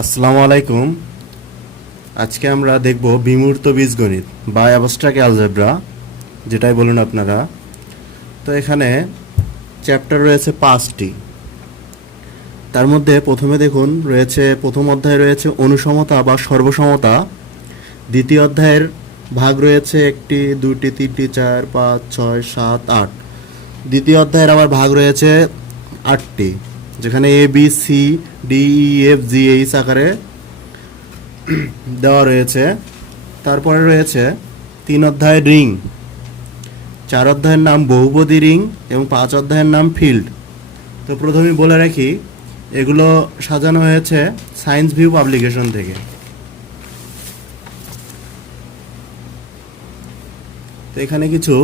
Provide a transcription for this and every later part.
আসসালামু আলাইকুম। আজকে আমরা দেখব বিমূর্ত বীজগণিত বা অ্যাবস্ট্রাক্ট অ্যালজেব্রা, যেটাই বলুন আপনারা। তো এখানে চ্যাপ্টার রয়েছে 5টি। তার মধ্যে প্রথমে দেখুন প্রথম অধ্যায়ে রয়েছে অনুসমতা বা সর্বসমতা। দ্বিতীয় অধ্যায়ের ভাগ রয়েছে 1টি, 2টি, 3টি, 4, 5, 6, 7, 8। দ্বিতীয় অধ্যায়ের আবার ভাগ রয়েছে 8টি, যেখানে A B C D E F G H আকারে দেওয়া রয়েছে। তারপরে রয়েছে 3 অধ্যায়ের রিং, 4 অধ্যায়ের নাম বহুপদী রিং এবং 5 অধ্যায়ের নাম ফিল্ড। তো প্রথমেই বলে রাখি, এগুলো সাজানো হয়েছে সায়েন্স ভিউ পাবলিকেশন থেকে। তো এখানে কিছু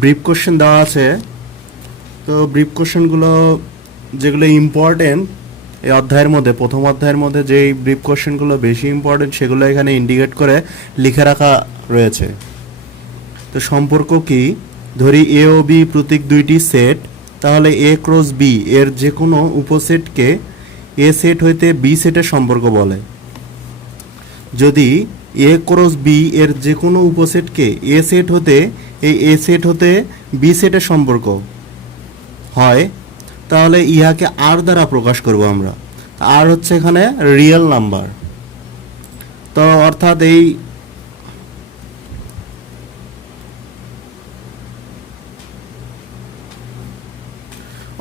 ব্রিফ কোশ্চেন দেওয়া আছে। তো ব্রিফ কোশ্চেনগুলো যেগুলো ইম্পর্টেন্ট এই অধ্যায়ের মধ্যে, প্রথম অধ্যায়ের মধ্যে যেই ব্রিফ কোশ্চেনগুলো বেশি ইম্পর্টেন্ট সেগুলো এখানে ইন্ডিকেট করে লিখে রাখা রয়েছে। তো সম্পর্ক কি? ধরি এ ও বি প্রতীক দুইটি সেট, তাহলে এ ক্রস বি এর যে কোনো উপসেটকে এ সেট হইতে বি সেটের সম্পর্ক বলে। যদি এ ক্রস বি এর যে কোনো উপসেটকে এ সেট হতে এ সেট হতে বি সেটের সম্পর্ক হয়, তাহলে ইহাকে আর দ্বারা প্রকাশ করব আমরা। আর হচ্ছে এখানে রিয়েল নাম্বার। তো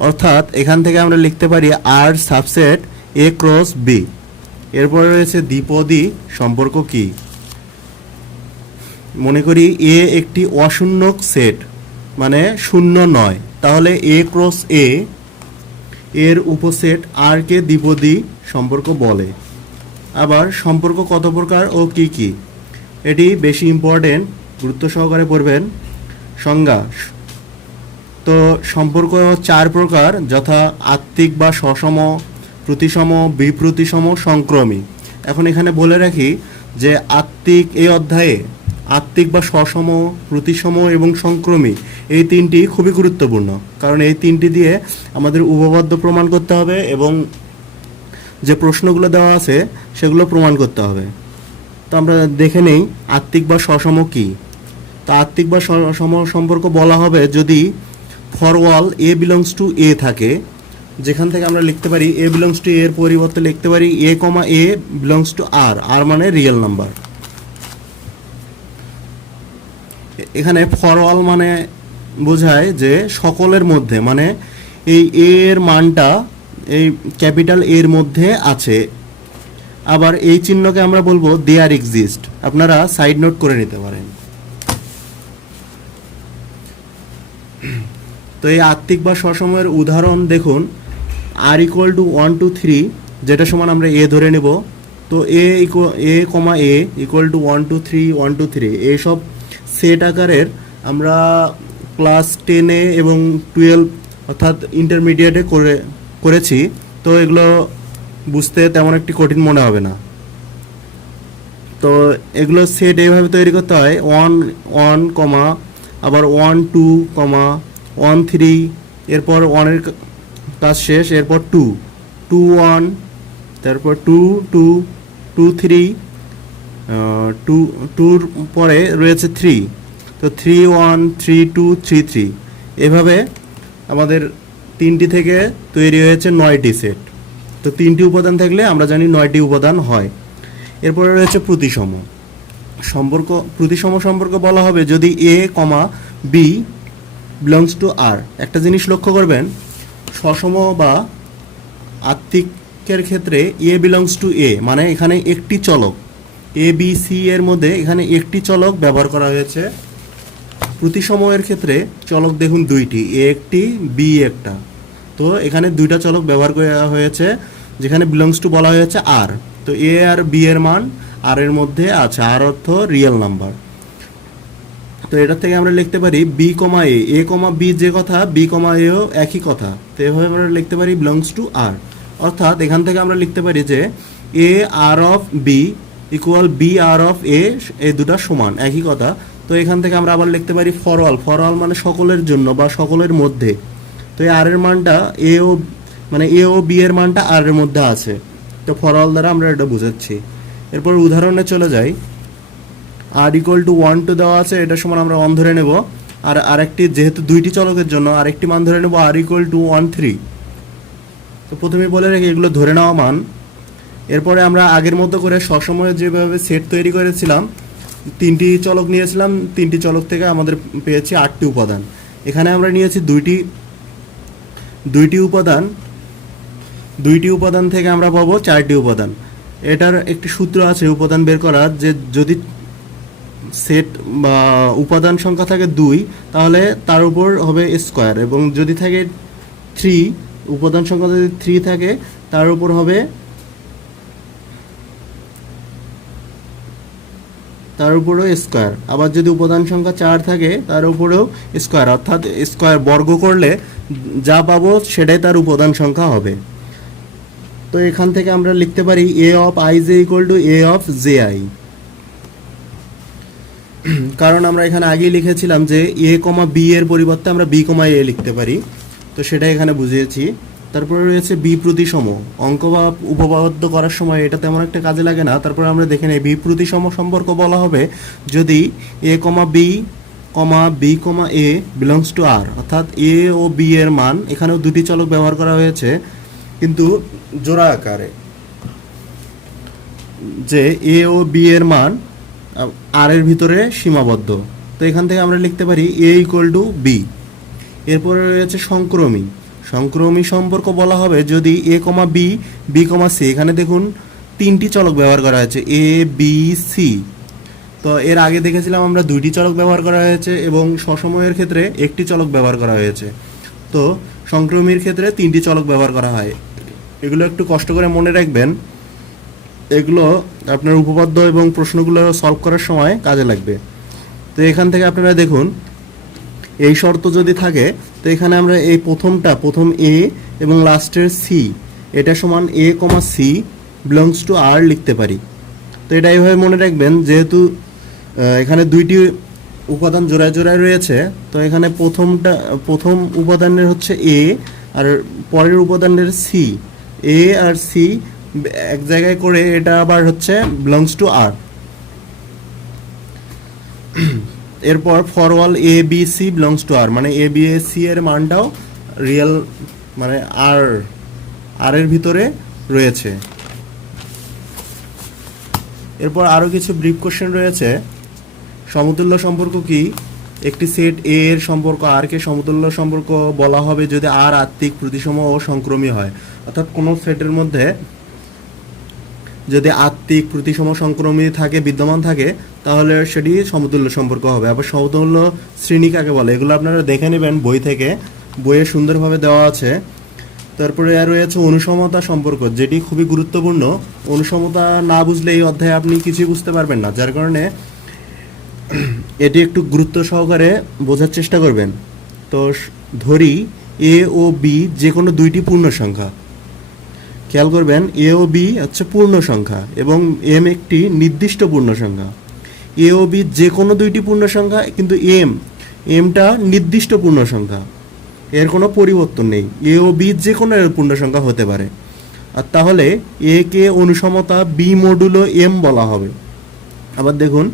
অর্থাৎ এখান থেকে আমরা লিখতে পারি আর সাবসেট এ ক্রস বি। এরপরে রয়েছে দ্বিপদী সম্পর্ক কি? মনে করি এ একটি অশূন্যক সেট, মানে শূন্য নয়, তাহলে এ ক্রস এ এর উপসেট আর কে দ্বিপদী সম্পর্ক বলে। আবার সম্পর্ক কত প্রকার ও কি কি, এটি বেশি ইম্পর্টেন্ট, গুরুত্ব সহকারে পড়বেন। সংজ্ঞা: তো সম্পর্ক 4 প্রকার, যথা আত্মিক বা সসম, প্রতিসম, বিপ্রতিসম, সংক্রমী। এখন এখানে বলে রাখি যে এই অধ্যায়ে আত্মিক বা সসম, প্রতিসম এবং সংক্রমী এই 3টি খুবই গুরুত্বপূর্ণ, কারণ এই 3টি দিয়ে আমাদের উপপাদ্য প্রমাণ করতে হবে এবং যে প্রশ্নগুলো দেওয়া আছে সেগুলো প্রমাণ করতে হবে। তো আমরা দেখে নেই আত্মিক বা সসম কি। তা আত্মিক বা সসম সম্পর্ক বলা হবে যদি for all A belongs to A থাকে, যেখান থেকে আমরা লিখতে পারি এ বিলংস টু এর পরিবর্তে লিখতে পারি এ কমা এ বিলংস টু আর, আর মানে রিয়েল নাম্বার। এখানে ফর অল মানে বোঝায় যে সকলের মধ্যে, মানে এই এ এর মানটা এই ক্যাপিটাল এর মধ্যে আছে। আবার এই চিহ্নকে আমরা বলবো দেয়ার এক্সিস্ট, আপনারা সাইড নোট করে নিতে পারেন। তো এই আত্মিক বা সসমের উদাহরণ দেখুন, আর ইকুয়াল টু 1 2 3, যেটা সমান আমরা এ ধরে নেব। তো এ কমা এ ইকুয়াল টু 1 2 3 1 2 3, এইসব সেট আকারের আমরা ক্লাস 10-এ এবং 12 অর্থাৎ ইন্টারমিডিয়েটে করেছি। তো এগুলো বুঝতে তেমন একটি কঠিন মনে হবে না। তো এগুলো সেট এইভাবে তৈরি করতে হয়: 1 1 কমা, আবার 1 2 কমা 1 3, এরপর 1-এর কাজ শেষ, এরপর 2 2 1, তারপর 2 2 2 3, 2 2-র পরে রয়েছে 3, তো 3 1 3 2 3 3। এভাবে আমাদের 3টি থেকে তৈরি হয়েছে 9টি সেট। তো 3টি উপাদান থাকলে আমরা জানি 9টি উপাদান হয়। এরপরে রয়েছে প্রতিসম সম্পর্ক। প্রতিসম সম্পর্ক বলা হবে যদি A comma B belongs to আর। একটা জিনিস লক্ষ্য করবেন, সসম বা আত্মিকের ক্ষেত্রে এ বিলংস টু এ, মানে এখানে একটি চলক এ বি সি এর মধ্যে এখানে একটি চলক ব্যবহার করা হয়েছে। প্রতিসময়ের ক্ষেত্রে চলক দেখুন 2টি, এ একটি বি একটা। তো এখানে 2টা চলক ব্যবহার করা হয়েছে, যেখানে বিলংস টু বলা হয়েছে আর। তো এ আর বি এর মান আর এর মধ্যে আছে, আর অর্থ রিয়েল নাম্বার। তো এটা থেকে আমরা লিখতে পারি বি কমা এ কমা বি যে কথা, বি কমা এও একই কথা। তো এভাবে আমরা লিখতে পারি বিলংস টু আর। অর্থাৎ এখান থেকে আমরা লিখতে পারি যে A R of B equal B R of A, এই দুটা সমান, একই কথা। তো এখান থেকে আমরা আবার লিখতে পারি ফর অল মানে সকলের জন্য বা সকলের মধ্যে। তো এই আর এর মানটা মানে এ ও বি এর মানটা আর এর মধ্যে আছে। তো ফর অল দ্বারা আমরা এটা বুঝাচ্ছি। এরপর উদাহরণে চলে যাই। আর ইকুয়াল টু 1 দেওয়া আছে, এটা সমান আমরা 1 ধরে নেব। আর আরেকটি, যেহেতু দুইটি চলকের জন্য আরেকটি মান ধরে নেব আর ইকুয়াল টু 1 3। তো প্রথমেই বলে রাখি এগুলো ধরে নেওয়া মান। এরপরে আমরা আগের মতো করে সবসময় যেভাবে সেট তৈরি করেছিলাম, তিনটি চলক নিয়েছিলাম, তিনটি চলক থেকে আমাদের পেয়েছি 8টি উপাদান। এখানে আমরা নিয়েছি দুইটি উপাদান থেকে আমরা পাবো 4টি উপাদান। এটার একটি সূত্র আছে উপাদান বের করার, যে যদি সেট বা উপাদান সংখ্যা থাকে 2 তাহলে তার উপর হবে স্কোয়ার, এবং যদি থাকে 3, উপাদান সংখ্যা যদি 3 থাকে তার উপর হবে তার উপরেও স্কোয়ার। আবার যদি উপাদান সংখ্যা 4 থাকে তার উপরেও স্কোয়ার, অর্থাৎ স্কোয়ার বর্গ করলে যা পাবো সেটাই তার উপাদান সংখ্যা হবে। তো এখান থেকে আমরা লিখতে পারি A of I J equal to A of J I. কারণ আমরা এখানে আগেই লিখেছিলাম যে এ কমা বি এর পরিবর্তে আমরা বি কমা এ লিখতে পারি, তো সেটাই এখানে বুঝিয়েছি। তারপরে রয়েছে বি প্রতিসম। অঙ্ক বা উপপাদ্য করার সময় এটা তেমন একটা কাজে লাগে না। তারপরে আমরা দেখে নেই বি প্রতিসম সম্পর্ক বলা হবে যদি A comma B comma A belongs to R, অর্থাৎ এ ও বি এর মান, এখানেও দুটি চলক ব্যবহার করা হয়েছে কিন্তু জোড়া আকারে, যে এ ও বি এর মান আর এর ভিতরে সীমাবদ্ধ। তো এখান থেকে আমরা লিখতে পারি এ ইকুয়াল টু বি। এরপরে রয়েছে সংক্রমী সম্পর্ক বলা হবে যদি A comma B comma C, এখানে দেখুন তিনটি চলক ব্যবহার করা হয়েছে এ বি সি। তো এর আগে দেখেছিলাম আমরা দুইটি চলক ব্যবহার করা হয়েছে এবং সসময়ের ক্ষেত্রে একটি চলক ব্যবহার করা হয়েছে। তো সংক্রমীর ক্ষেত্রে তিনটি চলক ব্যবহার করা হয়। এগুলো একটু কষ্ট করে মনে রাখবেন, এগুলো আপনার উপপাদ্য এবং প্রশ্নগুলো সলভ করার সময় কাজে লাগবে। তো এখান থেকে আপনারা দেখুন এই শর্ত যদি থাকে, তো এখানে আমরা এই প্রথম এ এবং লাস্টের সি, এটা সমান এ কমা সি বিলংস টু আর লিখতে পারি। তো এটা এইভাবে মনে রাখবেন, যেহেতু এখানে দুইটি উপাদান জোড়ায় জোড়ায় রয়েছে, তো এখানে প্রথম উপাদানের হচ্ছে এ আর পরের উপাদানের সি। এ আর সি এক জায়গায় করে এটা আবার হচ্ছে বিলংস টু আর। এরপর for all A B C belongs to R, মানে এ বি এ সি এর মানটাও রিয়েল, মানে আর এর ভিতরে রয়েছে। এরপর আরও কিছু ব্রিফ কোশ্চেন রয়েছে। সমতুল্য সম্পর্ক কি? একটি সেট এ এর সম্পর্ক আর কে সমতুল্য সম্পর্ক বলা হবে যদি আর আত্মিক, প্রতিসম ও সংক্রমী হয়। অর্থাৎ কোনো সেটের মধ্যে যদি আত্মিক, প্রতিসম, সংক্রমী থাকে, বিদ্যমান থাকে, তাহলে সেটি সমতুল্য সম্পর্ক হবে। আবার সমতুল্য শ্রেণী কাকে বলে এগুলো আপনারা দেখে নেবেন বই থেকে, বইয়ে সুন্দরভাবে দেওয়া আছে। তারপরে আর রয়েছে অনুসমতা সম্পর্ক, যেটি খুবই গুরুত্বপূর্ণ। অনুসমতা না বুঝলে এই অধ্যায়ে আপনি কিছুই বুঝতে পারবেন না, যার কারণে এটি একটু গুরুত্ব সহকারে বোঝার চেষ্টা করবেন। তো ধরি এ ও বি যে কোনো দুইটি পূর্ণ সংখ্যা। খেয়াল করবেন এ ও বি হচ্ছে পূর্ণ সংখ্যা এবং এম একটি নির্দিষ্ট পূর্ণ সংখ্যা। এ ও বি যে কোনো দুইটি পূর্ণ সংখ্যা, কিন্তু এমটা নির্দিষ্ট পূর্ণ সংখ্যা, এর কোনো পরিবর্তন নেই। এ ও বি যে কোনো পূর্ণ সংখ্যা হতে পারে। আর তাহলে এ কে অনুসমতা বি মডুলো এম বলা হবে। আবার দেখুন,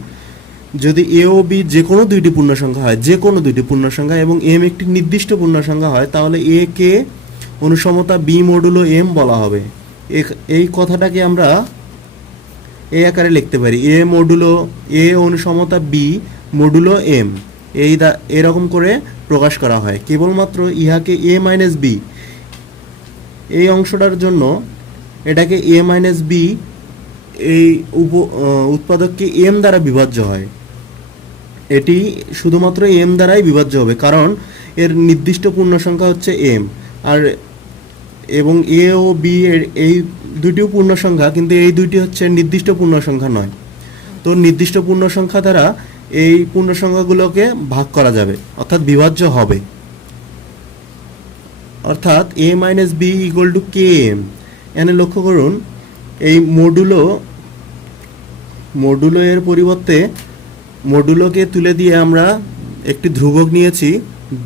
যদি এ ও বি যে কোনো দুইটি পূর্ণ সংখ্যা হয়, যে কোনো দুইটি পূর্ণ সংখ্যা, এবং এম একটি নির্দিষ্ট পূর্ণ সংখ্যা হয়, তাহলে এ কে অনুসমতা বি মডুলো এম বলা হবে। এই কথাটাকে আমরা এই আকারে লিখতে পারি এ মডুলো এ অনুসমতা বি মডুলো এম। এরকম করে প্রকাশ করা হয়। কেবলমাত্র ইহাকে এ মাইনাস বি, এই অংশটার জন্য এটাকে এ মাইনাস বি, এই উৎপাদককে এম দ্বারা বিভাজ্য হয়। এটি শুধুমাত্র এম দ্বারাই বিভাজ্য হবে, কারণ এর নির্দিষ্ট পূর্ণ সংখ্যা হচ্ছে এম। আর এবং এ ও বি এর এই দুইটিও পূর্ণ সংখ্যা, কিন্তু এই দুইটি হচ্ছে নির্দিষ্ট পূর্ণ সংখ্যা নয়। তো নির্দিষ্ট পূর্ণ সংখ্যা দ্বারা এই পূর্ণ সংখ্যাগুলোকে ভাগ করা যাবে, অর্থাৎ বিভাজ্য হবে। অর্থাৎ A minus B equal to K M. এখানে লক্ষ্য করুন, এই মডুলো এর পরিবর্তে মডুলোকে তুলে দিয়ে আমরা একটি ধ্রুবক নিয়েছি,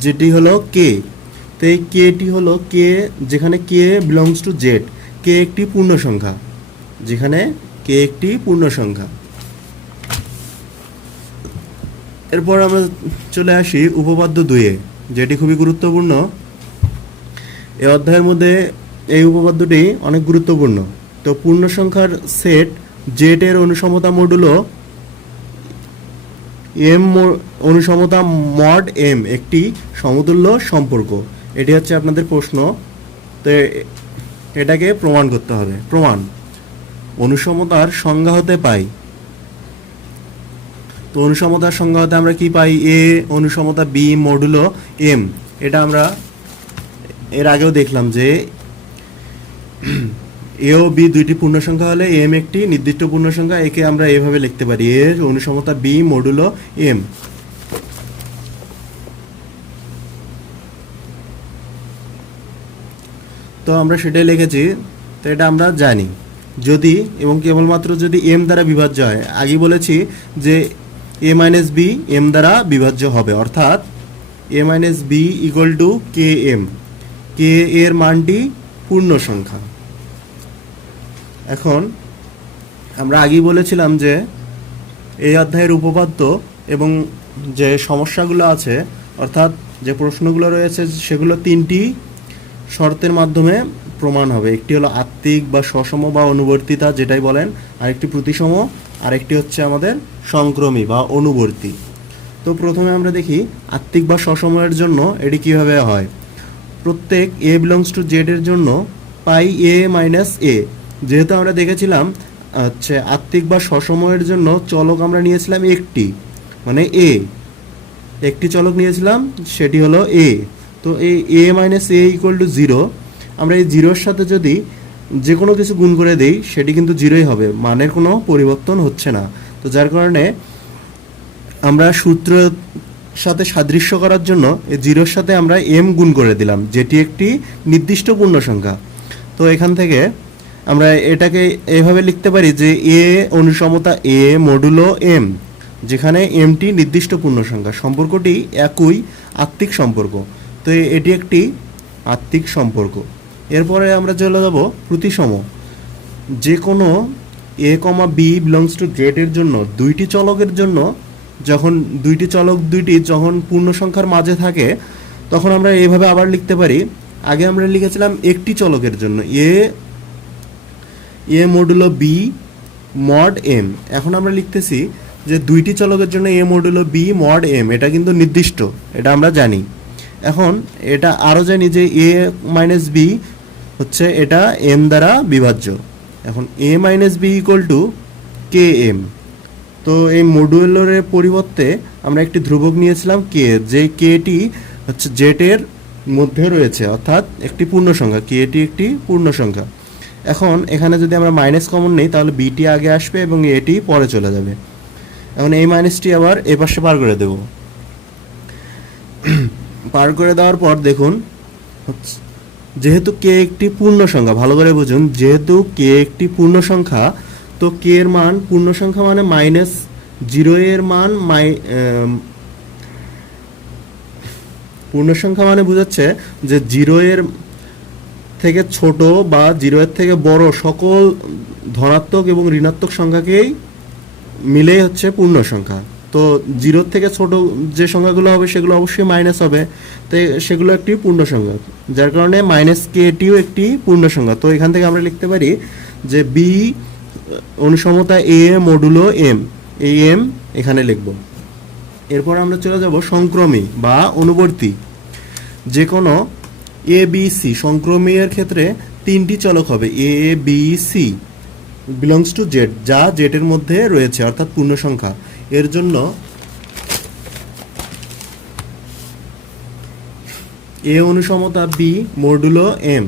যেটি হলো কে। তো এই কেটি হলো কে, যেখানে কে বিলংস টু জেড, কে একটি পূর্ণ সংখ্যা, যেখানে কে একটি পূর্ণ সংখ্যা। এরপর আমরা চলে আসি উপপাদ্য 2-এ, যেটি খুবই গুরুত্বপূর্ণ। এই অধ্যায়ের মধ্যে এই উপপাদ্যটি অনেক গুরুত্বপূর্ণ। তো পূর্ণ সংখ্যার সেট জেড এর অনুসমতা মডুলো এম অনুসমতা মড এম একটি সমতুল্য সম্পর্ক। এটি হচ্ছে আপনাদের প্রশ্ন। তো এটাকে প্রমাণ করতে হবে। প্রমাণ: অনুসমতার সংজ্ঞা হতে পাই। তো অনুসমতার সংজ্ঞা হতে আমরা কি পাই? এ অনুসমতা বি মডুলো এম। এটা আমরা এর আগেও দেখলাম যে এ ও বি দুইটি পূর্ণ সংখ্যা হলে এম একটি নির্দিষ্ট পূর্ণ সংখ্যা। একে আমরা এভাবে লিখতে পারি, এ অনুসমতা বি মডুলো এম। তো আমরা সেটাই লিখেছি। তো এটা আমরা জানি যদি এবং কেবলমাত্র যদি এম দ্বারা বিভাজ্য হয়। আগে বলেছি যে এ মাইনাস বি এম দ্বারা বিভাজ্য হবে, অর্থাৎ A minus B equal to K M. K এর মানটি পূর্ণ সংখ্যা। এখন আমরা আগেই বলেছিলাম যে এই অধ্যায়ের উপপাদ্য এবং যে সমস্যাগুলো আছে, অর্থাৎ যে প্রশ্নগুলো রয়েছে, সেগুলো তিনটি শর্তের মাধ্যমে প্রমাণ হবে। একটি হলো আত্মিক বা সসম বা অনুবর্তিতা, যেটাই বলেন, আরেকটি প্রতিসম, আরেকটি হচ্ছে আমাদের সংক্রমী বা অনুবর্তী। তো প্রথমে আমরা দেখি আত্মিক বা সসমের জন্য এটি কিভাবে হয়। প্রত্যেক এ বিলংস টু জেড এর জন্য পাই এ মাইনাস এ। যেহেতু আমরা দেখেছিলাম হচ্ছে আত্মিক বা সসময়ের জন্য চলক আমরা নিয়েছিলাম একটি, মানে এ, একটি চলক নিয়েছিলাম, সেটি হলো এ। তো এই এ মাইনাস এ ইকুয়াল টু 0, আমরা এই জিরোর সাথে যদি যে কোনো কিছু গুণ করে দেই সেটি কিন্তু জিরোই হবে, মানের কোনো পরিবর্তন হচ্ছে না। তো যার কারণে আমরা সূত্রের সাথে সাদৃশ্য করার জন্য এই জিরোর সাথে আমরা এম গুণ করে দিলাম, যেটি একটি নির্দিষ্ট পূর্ণ সংখ্যা। তো এখান থেকে আমরা এটাকে এভাবে লিখতে পারি যে এ অনুসমতা এ মডুলো এম, যেখানে এমটি নির্দিষ্ট পূর্ণ সংখ্যা। সম্পর্কটি একই আত্মিক সম্পর্ক। তো এটি একটি আত্মিক সম্পর্ক। এরপরে আমরা চলে যাব প্রতিসম। যে কোনো এ comma B belongs to Z এর জন্য দুইটি চলকের জন্য যখন দুইটি চলক যখন পূর্ণ সংখ্যার মাঝে থাকে, তখন আমরা এইভাবে আবার লিখতে পারি। আগে আমরা লিখেছিলাম একটি চলকের জন্য এ মডুলো বি মড এম। এখন আমরা লিখতেছি যে দুইটি চলকের জন্য এ মডুলো বি মড এম। এটা কিন্তু নির্দিষ্ট, এটা আমরা জানি। এখন এটা আরও জানি যে এ মাইনাস বি হচ্ছে এটা এম দ্বারা বিভাজ্য। এখন A minus B equal to K M. তো এই মডুলারের পরিবর্তে আমরা একটি ধ্রুবক নিয়েছিলাম কে, যে কেটি হচ্ছে জেটের মধ্যে রয়েছে, অর্থাৎ একটি পূর্ণ সংখ্যা। কেটি একটি পূর্ণ সংখ্যা। এখন এখানে যদি আমরা মাইনাস কমন নেই তাহলে বিটি আগে আসবে এবং এটি পরে চলে যাবে। এখন এই মাইনাসটি আবার এ পাশে পার করে দেব। পার করে দেওয়ার পর দেখুন, যেহেতু কে একটি পূর্ণ সংখ্যা, ভালো করে বুঝুন, যেহেতু কে একটি পূর্ণ সংখ্যা, তো কে এর মান পূর্ণ সংখ্যা মানে মাইনাস জিরো এর মান পূর্ণ সংখ্যা মানে বোঝাচ্ছে যে জিরো এর থেকে ছোট বা জিরো এর থেকে বড় সকল ধনাত্মক এবং ঋণাত্মক সংখ্যাকেই মিলে হচ্ছে পূর্ণ সংখ্যা। তো জিরোর থেকে ছোট যে সংখ্যাগুলো হবে সেগুলো অবশ্যই মাইনাস হবে, তো সেগুলো একটি পূর্ণ সংখ্যা, যার কারণে মাইনাস কেটিও একটি পূর্ণ সংখ্যা। তো এখান থেকে আমরা লিখতে পারি যে বি অনুসমতা এ মডুলো এম, এই এম এখানে লিখব। এরপর আমরা চলে যাব সংক্রমী বা অনুবর্তী। যে কোনো এ বি সি সংক্রমীর ক্ষেত্রে তিনটি চলক হবে, A B C belongs to Z, যা জেডের মধ্যে রয়েছে, অর্থাৎ পূর্ণ সংখ্যা। এর জন্য এ অনুসমতা বি মডুলো এম,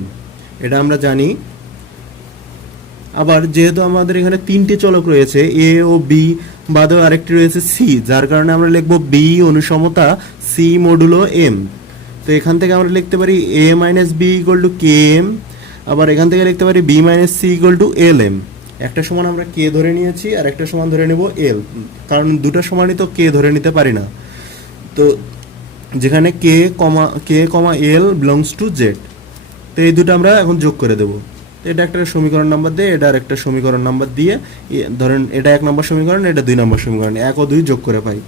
এটা আমরা জানি। আবার যেহেতু আমাদের এখানে তিনটি চলক রয়েছে, এ ও বি বাদেও আরেকটি রয়েছে সি, যার কারণে আমরা লিখব বি অনুসমতা সি মডুলো এম। তো এখান থেকে আমরা লিখতে পারি A minus B equal to K M. আবার এখান থেকে লিখতে পারি B minus C equal to L M. একটা সমান আমরা কে ধরে নিয়েছি আর একটা সমান ধরে নেব এল, কারণ দুটো সমানই তো কে ধরে নিতে পারি না। তো যেখানে কে কমা এল বিলংস টু জেড। তো এই দুটো আমরা এখন যোগ করে দেবো। তো এটা একটা সমীকরণ নাম্বার দিয়ে এটা আর একটা সমীকরণ নাম্বার দিয়ে ধরেন এটা 1 নম্বর সমীকরণ, এটা 2 নম্বর সমীকরণ, 1 ও 2 যোগ করে পাই।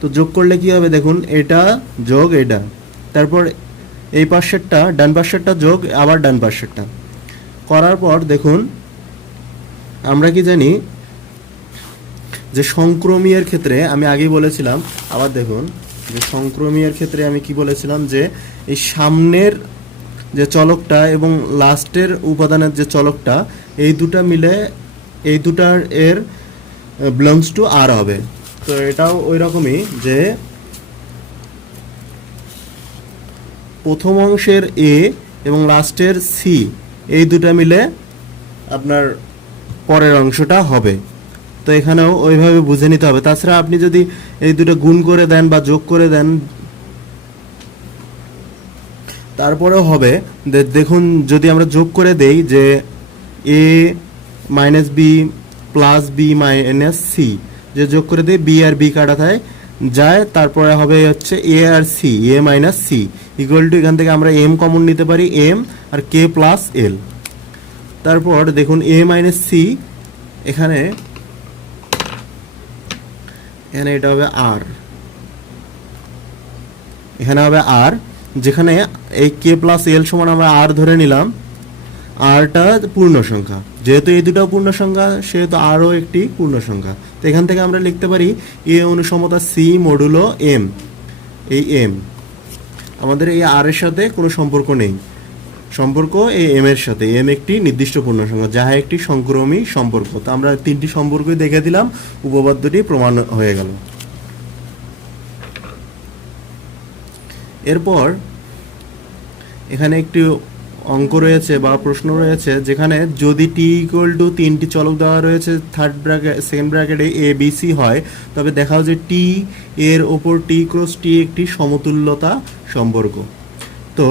তো যোগ করলে কি হবে দেখুন, এটা যোগ এটা, তারপর এই পাশেরটা ডান পাশেরটা যোগ আবার ডান পাশেরটা করার পর দেখুন আমরা কি জানি যে সংক্রমীয়ের ক্ষেত্রে আমি আগেই বলেছিলাম, আবার দেখুন যে সংক্রমীয়ের ক্ষেত্রে আমি কি বলেছিলাম যে এই সামনের যে চলকটা এবং লাস্টের উপাদানের যে চলকটা এই দুটা মিলে এই দুটার এর বিলংস টু আর হবে। তো এটাও ওই রকমই যে প্রথম অংশের এ এবং লাস্টের সি এই দুটা মিলে আপনার পরের অংশটা হবে। তো এখানেও ওইভাবে বুঝে নিতে হবে। তাছাড়া আপনি যদি এই দুটো গুণ করে দেন বা যোগ করে দেন তারপরেও হবে। দেখুন যদি আমরা যোগ করে দেই যে A minus B plus B minus C, যে যোগ করে দিই বি আর বি কাটা যায়, তারপরে হবে হচ্ছে A R C, A minus C equal to, এখান থেকে আমরা এম কমন নিতে পারি, M R k plus L. তারপর দেখুন এ মাইনাস সি এখানে এটা হবে আর, এখানে হবে আর, যেখানে এই কে প্লাস এল সমান আমরা আর ধরে নিলাম, আরটা পূর্ণ সংখ্যা, যেহেতু এই দুটাও পূর্ণ সংখ্যা সেহেতু আরও একটি পূর্ণ সংখ্যা। তো এখান থেকে আমরা লিখতে পারি এ অনুসমতা সি মডুলো এম। এই এম আমাদের এই আর এর সাথে কোনো সম্পর্ক নেই, সম্পর্ক এই এম এর সাথে। এম একটি নির্দিষ্ট পূর্ণ সংখ্যা যাহা একটি সংক্রমী সম্পর্ক। তো আমরা তিনটি সম্পর্কই দেখে দিলাম, উপপাদ্যটি প্রমাণ হয়ে গেল। এরপর এখানে একটি অঙ্ক রয়েছে বা প্রশ্ন রয়েছে, যেখানে যদি টি ইকুয়াল টু 3টি চলক দেওয়া রয়েছে সেকেন্ড ব্র্যাকেটে এ বি সি হয়, তবে দেখাও যে টি এর ওপর টি ক্রস টি একটি সমতুল্যতা সম্পর্ক। তো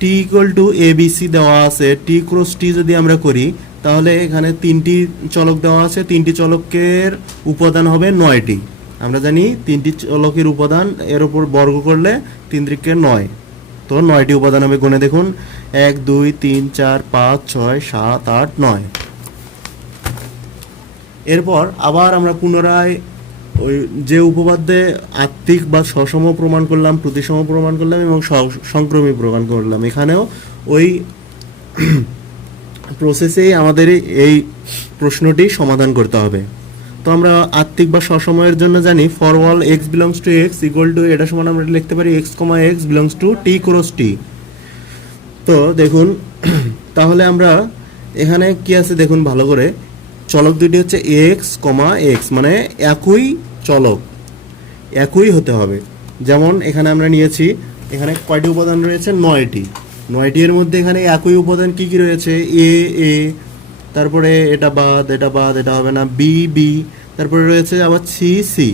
T equal to A B C দেওয়া আছে, টি ক্রস টি যদি আমরা করি তাহলে এখানে 3টি চলক দেওয়া আছে, 3টি চলকের উপাদান হবে 9টি। আমরা জানি 3টি চলকের উপাদান এর উপর বর্গ করলে 3 × 9, তো 9টি উপাদান হবে। গুণে দেখুন 1 2 3 4 5 6 7 8 9। এরপর আবার আমরা পুনরায় ওই যে উপপাদ্যে আত্মিক বা সসম প্রমাণ করলাম, প্রতিসম প্রমাণ করলাম এবং সংক্রমী প্রমাণ করলাম, এখানেও ওই প্রসেসেই আমাদের এই প্রশ্নটি সমাধান করতে হবে। তো আমরা আত্মিক বা সসময়ের জন্য জানি for all x belongs to x equal to, এটা সমান আমরা লিখতে পারি x comma x belongs to T cross T. তো দেখুন তাহলে আমরা এখানে কি আছে দেখুন ভালো করে, চলক দুটি হচ্ছে এক্স কমা এক্স, মানে একই চলক, একই হতে হবে। যেমন এখানে আমরা নিয়েছি, এখানে কয়টি উপাদান রয়েছে 9টি এর মধ্যে এখানে একই উপাদান কি কি রয়েছে, এ এ, তারপরে এটা বাদ এটা হবে না, বি বি, তারপরে রয়েছে আবার সি সি।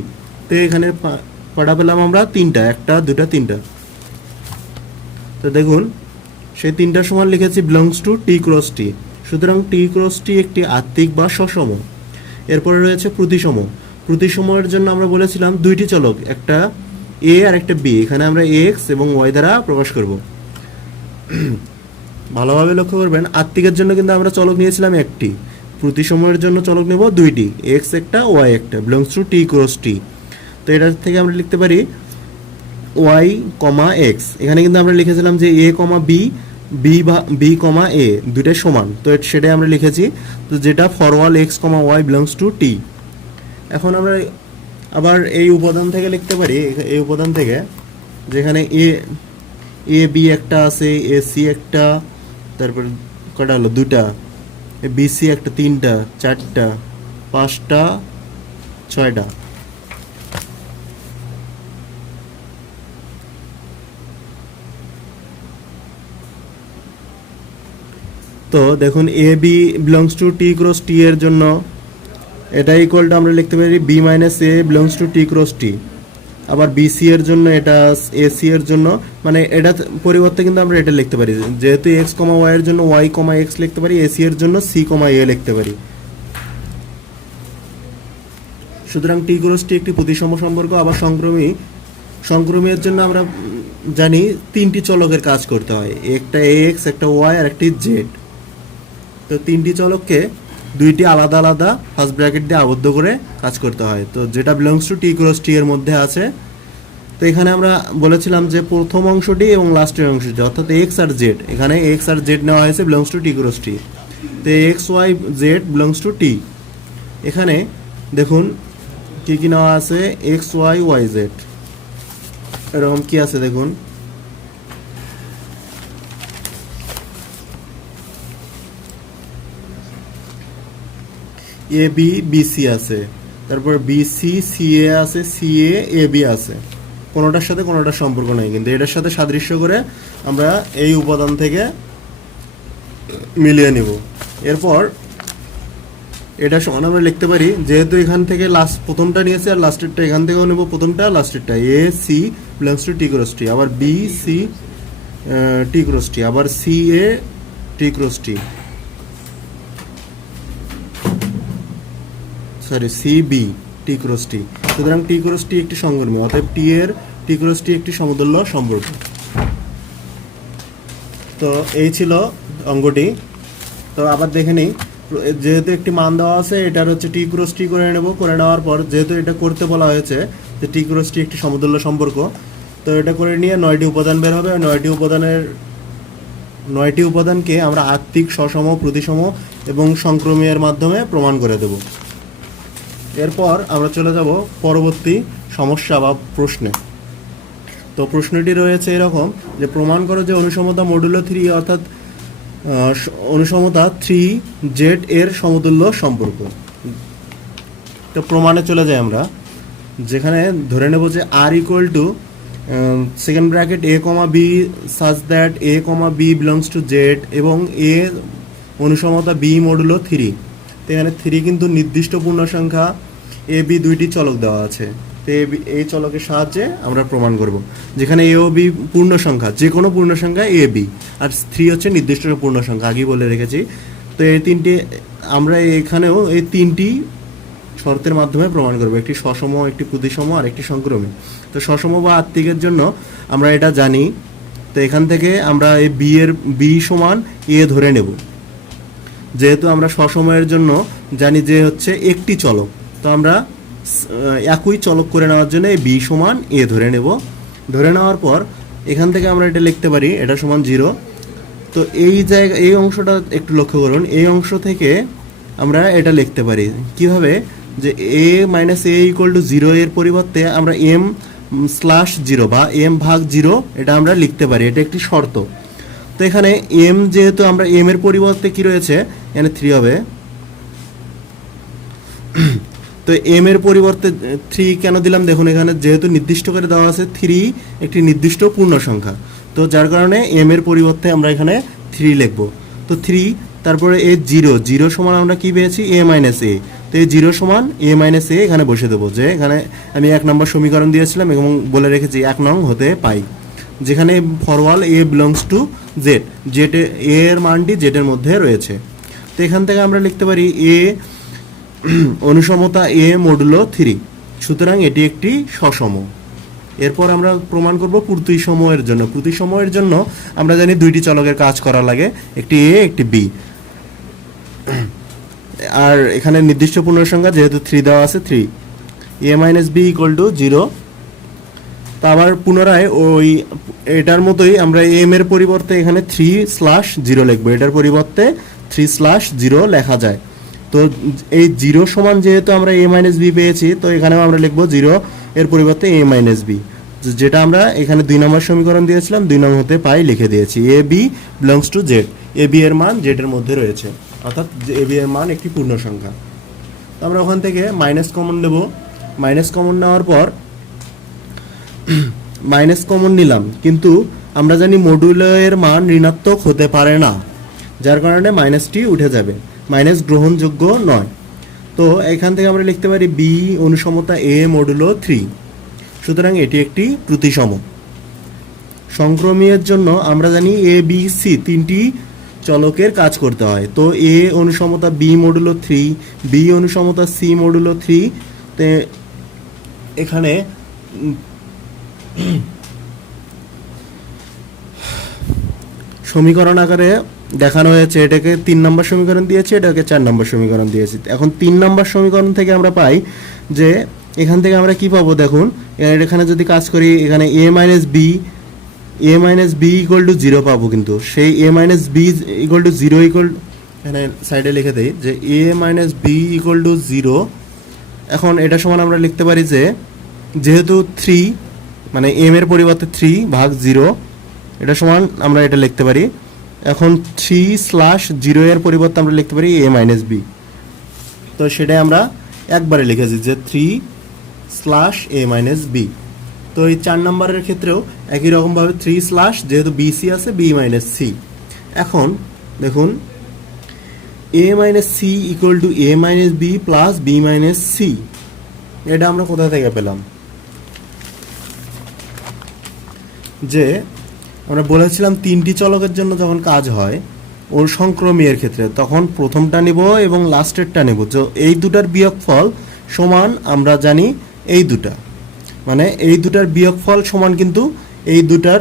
তো এখানে কটা পেলাম আমরা, 3টা, 1টা 2টা 3টা। তো দেখুন সেই 3টার সমান লিখেছি belongs to T cross T. সুতরাং টি ক্রস টি একটি আত্মিক বা সসম। এরপরে রয়েছে প্রতিসম। প্রতিসময়ের জন্য আমরা বলেছিলাম 2টি চলক, একটা এ আর একটা বি, এখানে আমরা এক্স এবং ওয়াই দ্বারা প্রকাশ করব। ভালোভাবে লক্ষ্য করবেন, আত্মিকের জন্য কিন্তু আমরা চলক নিয়েছিলাম একটি, প্রতিসময়ের জন্য চলক নেব 2টি, এক্স একটা ওয়াই একটা, belongs to T cross T. তো এটার থেকে আমরা লিখতে পারি ওয়াই কমা এক্স। এখানে কিন্তু আমরা লিখেছিলাম যে এ কমা বি, বি কমা এ দুটাই সমান, তো সেটাই আমরা লিখেছি। তো যেটা for all X comma Y belongs to T. এখন আমরা আবার এই উপাদান থেকে লিখতে পারি, এই উপাদান থেকে যেখানে এ বি একটা আছে, এ সি একটা, তারপর কটা হলো 2টা, বি সি একটা 3টা 4টা 5টা 6টা। তো দেখুন A B belongs to T cross T এর জন্য এটা ইকুয়াল টু আমরা লিখতে পারি B minus A belongs to T cross T. আবার বিসি এর জন্য এটা এসি এর জন্য, মানে এটা পরিবর্তে কিন্তু আমরা এটা লিখতে পারি, যেহেতু এক্স কমা ওয়াই এর জন্য ওয়াই কমা এক্স লিখতে পারি, এসি এর জন্য সি কমা এ লিখতে পারি। সুতরাং টি ক্রস টি একটি প্রতিসম সম্পর্ক। আবার সংক্রমী সংক্রমীয়ের জন্য আমরা জানি তিনটি চলকের কাজ করতে হয়, একটা এক্স, একটা ওয়াই আর একটি জেড। তো তিনটি চলককে দুইটি আলাদা আলাদা ফার্স্ট ব্র্যাকেট দিয়ে আবদ্ধ করে কাজ করতে হয়। তো যেটা belongs to T cross T এর মধ্যে আছে। তো এখানে আমরা বলেছিলাম যে প্রথম অংশটি এবং লাস্টের অংশটি অর্থাৎ এক্স আর জেড, এখানে এক্স আর জেড নেওয়া হয়েছে belongs to T cross T. তো X Y Z belongs to T. এখানে দেখুন কি কি নেওয়া আছে, এক্স ওয়াই ওয়াই জেড, এরকম কি আছে দেখুন, এ বি বি সি আছে, তারপর বি সি সি এ আছে, সি এ বি আছে। কোনোটার সাথে কোনোটার সম্পর্ক নেই, কিন্তু এটার সাথে সাদৃশ্য করে আমরা এই উপাদান থেকে মিলিয়ে নিব। এরপর এটা সমান আমরা লিখতে পারি, যেহেতু এখান থেকে লাস্ট প্রথমটা নিয়েছে আর লাস্টেরটা এখান থেকেও নেব, প্রথমটা লাস্টেরটা, A C belongs to T cross T, আবার B C T cross T, আবার C A T cross T, sorry C B T cross T. সুতরাং টি ক্রস টি একটি সংকর্মী, অতএব টি এর টি ক্রস টি একটি সমতুল্য সম্পর্ক। তো এই ছিল অঙ্কটি। তো আবার দেখে নিই, যেহেতু একটি মান দেওয়া আছে, এটার হচ্ছে টি ক্রস টি করে নেব। করে নেওয়ার পর যেহেতু এটা করতে বলা হয়েছে যে টি ক্রস টি একটি সমতুল্য সম্পর্ক, তো এটা করে নিয়ে 9টি উপাদান বের হবে। 9টি উপাদানকে আমরা আত্মিক, সসম, প্রতিসম এবং সংক্রমীয়ের মাধ্যমে প্রমাণ করে দেব। এরপর আমরা চলে যাব পরবর্তী সমস্যা বা প্রশ্নে। তো প্রশ্নটি রয়েছে এরকম যে প্রমাণ করো যে অনুসমতা মডুলো 3 অর্থাৎ অনুসমতা 3 জেড এর সমতুল্য সম্পর্ক। তো প্রমাণে চলে যাই আমরা, যেখানে ধরে নেব যে R equal to second bracket A comma B such that A comma B belongs to Z এবং এ অনুসমতা বি মডুলো 3। তো এখানে 3 কিন্তু নির্দিষ্ট পূর্ণ সংখ্যা, এ বি দুইটি চলক দেওয়া আছে। তো এই চলকের সাহায্যে আমরা প্রমাণ করব, যেখানে এ ও বি পূর্ণ সংখ্যা, যে কোনো পূর্ণ সংখ্যা এ বি, আর 3 হচ্ছে নির্দিষ্ট পূর্ণ সংখ্যা, আগেই বলে রেখেছি। তো এই তিনটি আমরা এখানেও এই তিনটি শর্তের মাধ্যমে প্রমাণ করব, একটি সসম, একটি প্রতিসম আর একটি সংক্রমী। তো সসম বা আত্মিকের জন্য আমরা এটা জানি। তো এখান থেকে আমরা এই বি এর বি সমান এ ধরে নেব, যেহেতু আমরা সসময়ের জন্য জানি যে হচ্ছে একটি চলক। তো আমরা একই চলক করে নেওয়ার জন্য এই বি সমান এ ধরে নেব। ধরে নেওয়ার পর এখান থেকে আমরা এটা লিখতে পারি এটা সমান 0। তো এই জায়গা, এই অংশটা একটু লক্ষ্য করুন, এই অংশ থেকে আমরা এটা লিখতে পারি কিভাবে, যে A minus A equal to 0 এর পরিবর্তে আমরা এম স্ল্যাশ 0 বা এম ভাগ 0 এটা আমরা লিখতে পারি। এটা একটি শর্ত। তো এখানে এম, যেহেতু আমরা এম এর পরিবর্তে কি রয়েছে, এখানে 3 হবে। তো এম এর পরিবর্তে 3 কেন দিলাম দেখুন, এখানে যেহেতু নির্দিষ্ট করে দেওয়া আছে 3 একটি নির্দিষ্ট পূর্ণ সংখ্যা, তো যার কারণে এম এর পরিবর্তে আমরা এখানে 3 লিখব। তো 3 তারপরে এ 0 সমান আমরা কি পেয়েছি, এ মাইনাস এ। তো এই 0 সমান এ মাইনাস এ এখানে বসে দেবো, যে এখানে আমি 1 নম্বর সমীকরণ দিয়েছিলাম এবং বলে রেখেছি 1 নং হতে পাই, যেখানে ফরওয়াল এ বিলংস টু জেড, জেড এর মানটি জেডের মধ্যে রয়েছে। তো এখান থেকে আমরা লিখতে পারি এ অনুসমতা এ মডুলো 3, সুতরাং এটি একটি সসম। এরপর আমরা প্রমাণ করব প্রতিসময়ের জন্য। প্রতিসময়ের জন্য আমরা জানি দুইটি চলকের কাজ করা লাগে, একটি এ একটি বি, আর এখানে নির্দিষ্ট পূর্ণ সংখ্যা যেহেতু 3 দেওয়া আছে, 3 এ মাইনাস বি ইকুয়াল টু 0। তা আবার পুনরায় ওই এটার মতোই আমরা এম এর পরিবর্তে এখানে 3/0 লিখবো, এটার পরিবর্তে 3/0 লেখা যায়। তো এই 0 সমান যেহেতু আমরা এ মাইনাস বি পেয়েছি, তো এখানেও আমরা লিখবো 0 এর পরিবর্তে এ মাইনাস বি, যেটা আমরা এখানে 2 নম্বর সমীকরণ দিয়েছিলাম 2 নং হতে পাই লিখে দিয়েছি। A B belongs to Z, A B এর মান জেড এর মধ্যে রয়েছে, অর্থাৎ এ বি এর মান একটি পূর্ণ সংখ্যা। তো আমরা ওখান থেকে মাইনাস কমন নেব। মাইনাস কমন নেওয়ার পর মাইনাস কমন নিলাম, কিন্তু আমরা জানি মডুলের মান ঋণাত্মক হতে পারে না, যার কারণে মাইনাসটি উঠে যাবে, মাইনাস গ্রহণযোগ্য নয়। তো এখান থেকে আমরা লিখতে পারি বি অনুসমতা এ মডুলো 3, সুতরাং এটি একটি প্রতিসম। সংক্রমীয়ের জন্য আমরা জানি এ বি সি তিনটি চলকের কাজ করতে হয়। তো এ অনুসমতা বি মডুলো 3, বি অনুসমতা সি মডুলো 3। তে এখানে সমীকরণ আকারে দেখানো হয়েছে, এটাকে 3 নম্বর সমীকরণ দিয়েছে, এটাকে 4 নম্বর সমীকরণ দিয়েছে। এখন 3 নম্বর সমীকরণ থেকে আমরা পাই যে এখান থেকে আমরা কি পাবো দেখুন, এখানে যদি কাজ করি এখানে a minus B equal to 0 পাবো, কিন্তু সেই a minus B equal to 0 equal, এখানে সাইডে লিখে দেই যে a minus B equal to 0। এখন এটা সমান আমরা লিখতে পারি যে যেহেতু 3 মানে m এর পরিবর্তে 3 ভাগ 0, এটা সমান আমরা এটা লিখতে পারি। এখন 3/0 এর পরিবর্তে আমরা লিখতে পারি a মাইনাস বি, তো সেটাই আমরা একবারে লিখেছি যে 3/a মাইনাস বি। তো এই 4 নম্বরের ক্ষেত্রেও একই রকমভাবে 3/ যেহেতু বিসি আছে বি মাইনাস সি। এখন দেখুন a minus C equal to a minus B plus B minus c, এটা আমরা কোথা থেকে পেলাম? যে আমরা বলেছিলাম 3টি চলকের জন্য যখন কাজ হয় ওর সংক্রমীয়ের ক্ষেত্রে, তখন প্রথমটা নিব এবং লাস্টেরটা নেব, যে এই দুটার বিয়োগফল সমান আমরা জানি এই দুটা, মানে এই দুটার বিয়োগফল সমান কিন্তু এই দুটার